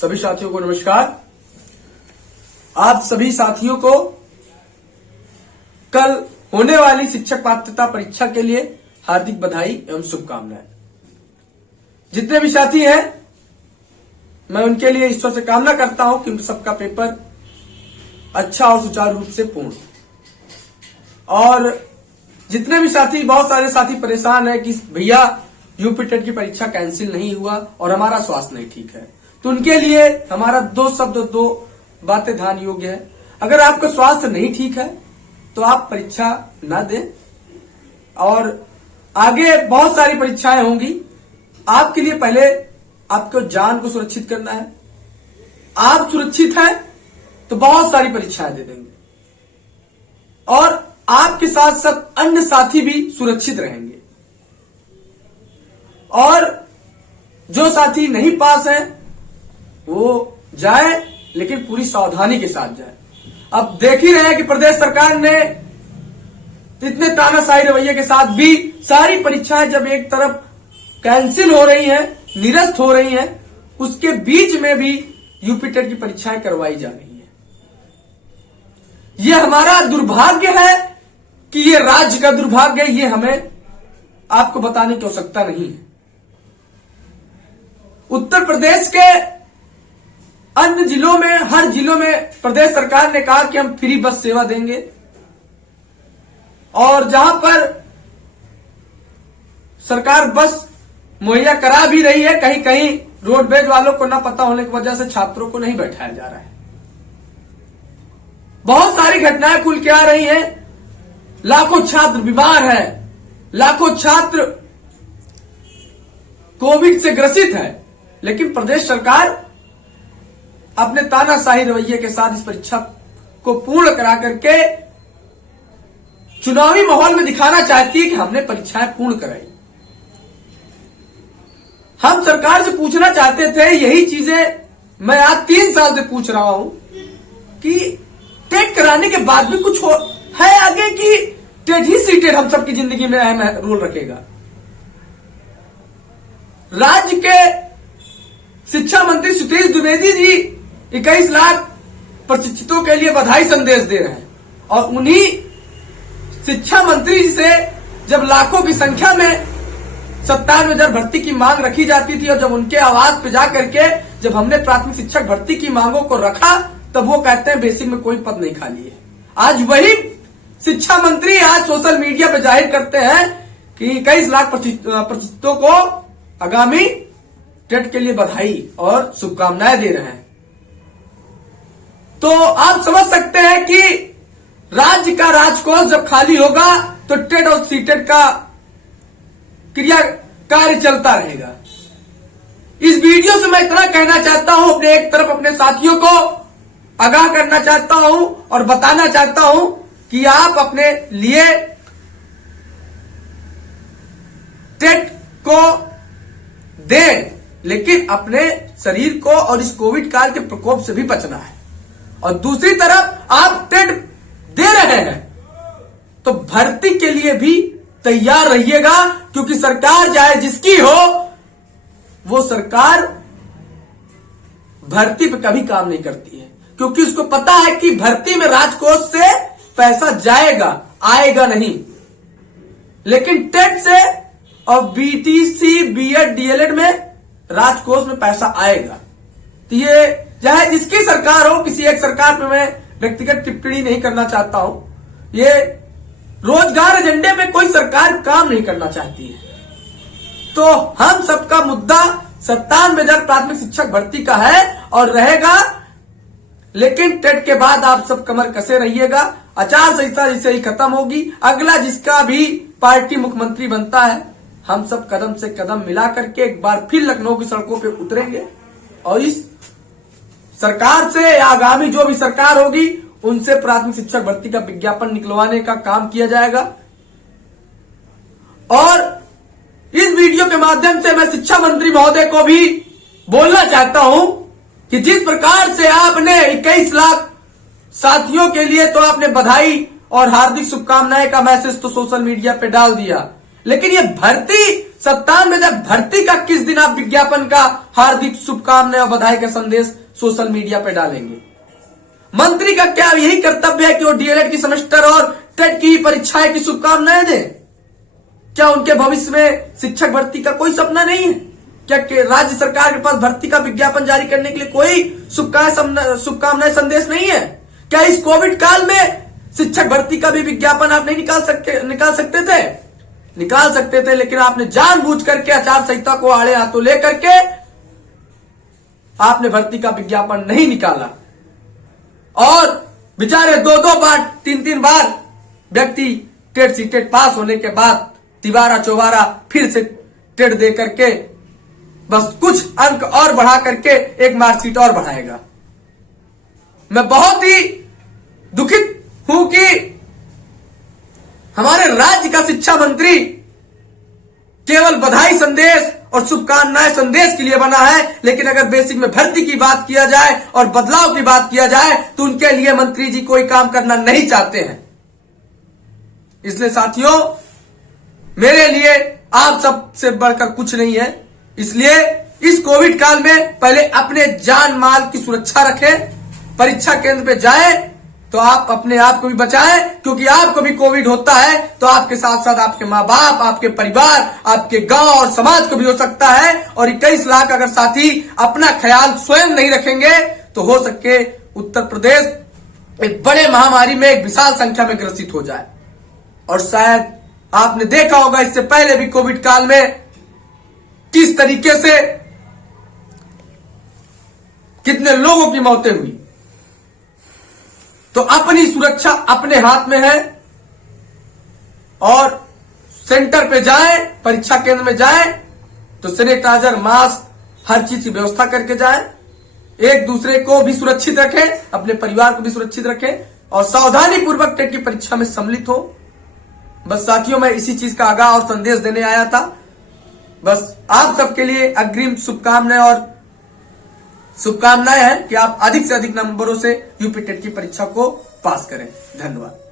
सभी साथियों को नमस्कार। आप सभी साथियों को कल होने वाली शिक्षक पात्रता परीक्षा के लिए हार्दिक बधाई एवं शुभकामनाएं। जितने भी साथी हैं, मैं उनके लिए ईश्वर से कामना करता हूं कि सबका पेपर अच्छा और सुचारू रूप से पूर्ण। और जितने भी साथी, बहुत सारे साथी परेशान हैं कि भैया यूपी टेट की परीक्षा कैंसिल नहीं हुआ और हमारा स्वास्थ्य नहीं ठीक है, तो उनके लिए हमारा दो बातें ध्यान योग्य है। अगर आपका स्वास्थ्य नहीं ठीक है तो आप परीक्षा ना दें। और आगे बहुत सारी परीक्षाएं होंगी, आपके लिए पहले आपको जान को सुरक्षित करना है। आप सुरक्षित हैं तो बहुत सारी परीक्षाएं दे देंगे और आपके साथ साथ अन्य साथी भी सुरक्षित रहेंगे। और जो साथी नहीं पास हैं वो जाए, लेकिन पूरी सावधानी के साथ जाए। अब देख ही रहे हैं कि प्रदेश सरकार ने इतने तानाशाही रवैये के साथ भी सारी परीक्षाएं जब एक तरफ कैंसिल हो रही हैं, निरस्त हो रही हैं, उसके बीच में भी यूपी टेट की परीक्षाएं करवाई जा रही हैं। यह हमारा दुर्भाग्य है कि ये राज्य का दुर्भाग्य है, ये हमें आपको बताने की आवश्यकता नहीं है। उत्तर प्रदेश के अन्य जिलों में, हर जिलों में प्रदेश सरकार ने कहा कि हम फ्री बस सेवा देंगे। और जहां पर सरकार बस मुहैया करा भी रही है, कहीं कहीं रोडवेज वालों को ना पता होने की वजह से छात्रों को नहीं बैठाया जा रहा है। बहुत सारी घटनाएं खुल के आ रही हैं। लाखों छात्र बीमार हैं, लाखों छात्र कोविड से ग्रसित है, लेकिन प्रदेश सरकार अपने तानाशाही रवैये के साथ इस परीक्षा को पूर्ण करा करके चुनावी माहौल में दिखाना चाहती है कि हमने परीक्षाएं पूर्ण कराई। हम सरकार से पूछना चाहते थे यही चीजें, मैं आज 3 साल से पूछ रहा हूं कि टेट कराने के बाद भी कुछ हो है आगे की टेट ही सीटेट हम सबकी जिंदगी में अहम रोल रखेगा। राज्य के शिक्षा मंत्री सुतेश द्विवेदी जी 21 लाख प्रशिक्षितों के लिए बधाई संदेश दे रहे हैं। और उन्हीं शिक्षा मंत्री जी से जब लाखों की संख्या में 97,000 भर्ती की मांग रखी जाती थी, और जब उनके आवाज पे जाकर के जब हमने प्राथमिक शिक्षक भर्ती की मांगों को रखा, तब वो कहते हैं बेसिक में कोई पद नहीं खाली है। आज वही शिक्षा मंत्री आज सोशल मीडिया पर जाहिर करते हैं कि 21 लाख प्रशिक्षितों को आगामी टेट के लिए बधाई और शुभकामनाएं दे रहे हैं। तो आप समझ सकते हैं कि राज्य का राजकोष जब खाली होगा तो टेट और सीटेट का क्रिया कार्य चलता रहेगा। इस वीडियो से मैं इतना कहना चाहता हूं, अपने एक तरफ अपने साथियों को आगाह करना चाहता हूं और बताना चाहता हूं कि आप अपने लिए टेट को दें, लेकिन अपने शरीर को और इस कोविड काल के प्रकोप से भी बचना है। और दूसरी तरफ आप टेट दे रहे हैं तो भर्ती के लिए भी तैयार रहिएगा, क्योंकि सरकार चाहे जिसकी हो, वो सरकार भर्ती पे कभी काम नहीं करती है, क्योंकि उसको पता है कि भर्ती में राजकोष से पैसा जाएगा, आएगा नहीं। लेकिन टेट से और बीटीसी, बीएड, डीएलएड में राजकोष में पैसा आएगा। तो ये चाहे जिसकी सरकार हो, किसी एक सरकार पे मैं व्यक्तिगत टिप्पणी नहीं करना चाहता हूं। ये रोजगार एजेंडे पे कोई सरकार काम नहीं करना चाहती है। तो हम सबका मुद्दा 97,000 प्राथमिक शिक्षक भर्ती का है और रहेगा, लेकिन टेट के बाद आप सब कमर कसे रहिएगा। आचार संहिता जिससे ही खत्म होगी, अगला जिसका भी पार्टी मुख्यमंत्री बनता है, हम सब कदम से कदम मिला करके एक बार फिर लखनऊ की सड़कों पे उतरेंगे और इस सरकार से या आगामी जो भी सरकार होगी उनसे प्राथमिक शिक्षक भर्ती का विज्ञापन निकलवाने का काम किया जाएगा। और इस वीडियो के माध्यम से मैं शिक्षा मंत्री महोदय को भी बोलना चाहता हूं कि जिस प्रकार से आपने 21 लाख साथियों के लिए तो आपने बधाई और हार्दिक शुभकामनाएं का मैसेज तो सोशल मीडिया पे डाल दिया, लेकिन ये भर्ती 97 भर्ती का किस दिन आप विज्ञापन का हार्दिक शुभकामनाएं और बधाई का संदेश सोशल मीडिया पे डालेंगे? मंत्री का क्या यही कर्तव्य है कि वो डीएलएड की सेमेस्टर और टेट की परीक्षाएं की शुभकामनाएं दें? क्या उनके भविष्य में शिक्षक भर्ती का कोई सपना नहीं है? क्या राज्य सरकार के पास भर्ती का विज्ञापन जारी करने के लिए कोई शुभकामनाएं संदेश नहीं है? क्या इस कोविड काल में शिक्षक भर्ती का भी विज्ञापन आप नहीं निकाल सकते थे? निकाल सकते थे, लेकिन आपने जानबूझ करके आचार संहिता को आड़े हाथों लेकर के आपने भर्ती का विज्ञापन नहीं निकाला। और बेचारे 2-2 बार 3-3 बार व्यक्ति टेट सीटेट पास होने के बाद तिबारा चौबारा फिर से टेट दे करके बस कुछ अंक और बढ़ा करके एक मार्कशीट और बढ़ाएगा। मैं बहुत ही दुखित हूं कि हमारे राज्य का शिक्षा मंत्री केवल बधाई संदेश और शुभकामनाएं संदेश के लिए बना है, लेकिन अगर बेसिक में भर्ती की बात किया जाए और बदलाव की बात किया जाए तो उनके लिए मंत्री जी कोई काम करना नहीं चाहते हैं। इसलिए साथियों, मेरे लिए आप सबसे बढ़कर कुछ नहीं है। इसलिए इस कोविड काल में पहले अपने जान माल की सुरक्षा रखें। परीक्षा केंद्र पे जाएं तो आप अपने आप को भी बचाएं, क्योंकि आपको भी कोविड होता है तो आपके साथ साथ आपके माँ बाप, आपके परिवार, आपके गांव और समाज को भी हो सकता है। और 21 लाख अगर साथी अपना ख्याल स्वयं नहीं रखेंगे तो हो सके उत्तर प्रदेश एक बड़े महामारी में एक विशाल संख्या में ग्रसित हो जाए। और शायद आपने देखा होगा इससे पहले भी कोविड काल में किस तरीके से कितने लोगों की मौतें हुई। तो अपनी सुरक्षा अपने हाथ में है। और सेंटर पे जाएं, परीक्षा केंद्र में जाएं तो सैनिटाइजर, मास्क, हर चीज की व्यवस्था करके जाएं। एक दूसरे को भी सुरक्षित रखें, अपने परिवार को भी सुरक्षित रखें और सावधानी पूर्वक टेट की परीक्षा में सम्मिलित हो। बस साथियों, मैं इसी चीज का आगाह और संदेश देने आया था। बस आप सबके लिए अग्रिम शुभकामनाएं हैं कि आप अधिक से अधिक नंबरों से यूपी टेट की परीक्षा को पास करें। धन्यवाद।